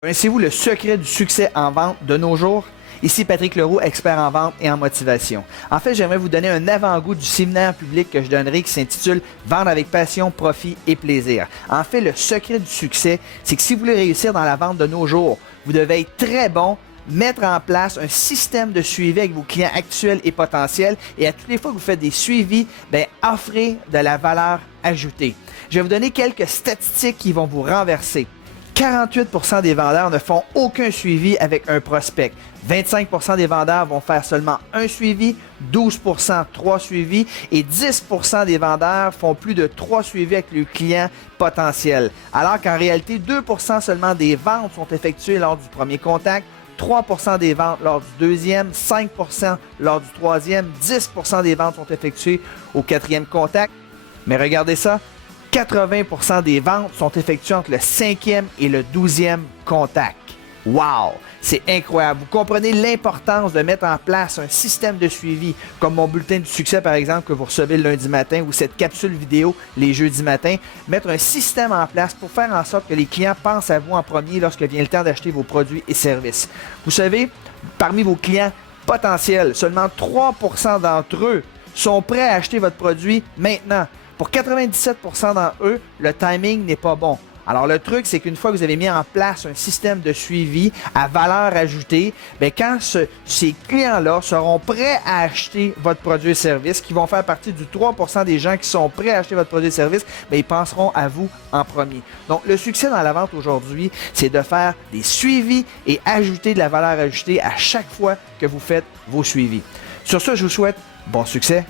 Connaissez-vous le secret du succès en vente de nos jours? Ici Patrick Leroux, expert en vente et en motivation. En fait, j'aimerais vous donner un avant-goût du séminaire public que je donnerai qui s'intitule « Vendre avec passion, profit et plaisir ». En fait, le secret du succès, c'est que si vous voulez réussir dans la vente de nos jours, vous devez être très bon, mettre en place un système de suivi avec vos clients actuels et potentiels et à toutes les fois que vous faites des suivis, offrez de la valeur ajoutée. Je vais vous donner quelques statistiques qui vont vous renverser. 48% des vendeurs ne font aucun suivi avec un prospect. 25% des vendeurs vont faire seulement un suivi, 12% 3 suivis et 10% des vendeurs font plus de 3 suivis avec le client potentiel. Alors qu'en réalité, 2% seulement des ventes sont effectuées lors du premier contact, 3% des ventes lors du deuxième, 5% lors du troisième, 10% des ventes sont effectuées au quatrième contact. Mais regardez ça, 80% des ventes sont effectuées entre le 5e et le 12e contact. Wow! C'est incroyable. Vous comprenez l'importance de mettre en place un système de suivi, comme mon bulletin du succès, par exemple, que vous recevez le lundi matin, ou cette capsule vidéo les jeudis matins. Mettre un système en place pour faire en sorte que les clients pensent à vous en premier lorsque vient le temps d'acheter vos produits et services. Vous savez, parmi vos clients potentiels, seulement 3% d'entre eux sont prêts à acheter votre produit maintenant. Pour 97% d'entre eux, le timing n'est pas bon. Alors le truc, c'est qu'une fois que vous avez mis en place un système de suivi à valeur ajoutée, quand ces clients-là seront prêts à acheter votre produit et service, qui vont faire partie du 3% des gens qui sont prêts à acheter votre produit et service, ils penseront à vous en premier. Donc le succès dans la vente aujourd'hui, c'est de faire des suivis et ajouter de la valeur ajoutée à chaque fois que vous faites vos suivis. Sur ce, je vous souhaite bon succès.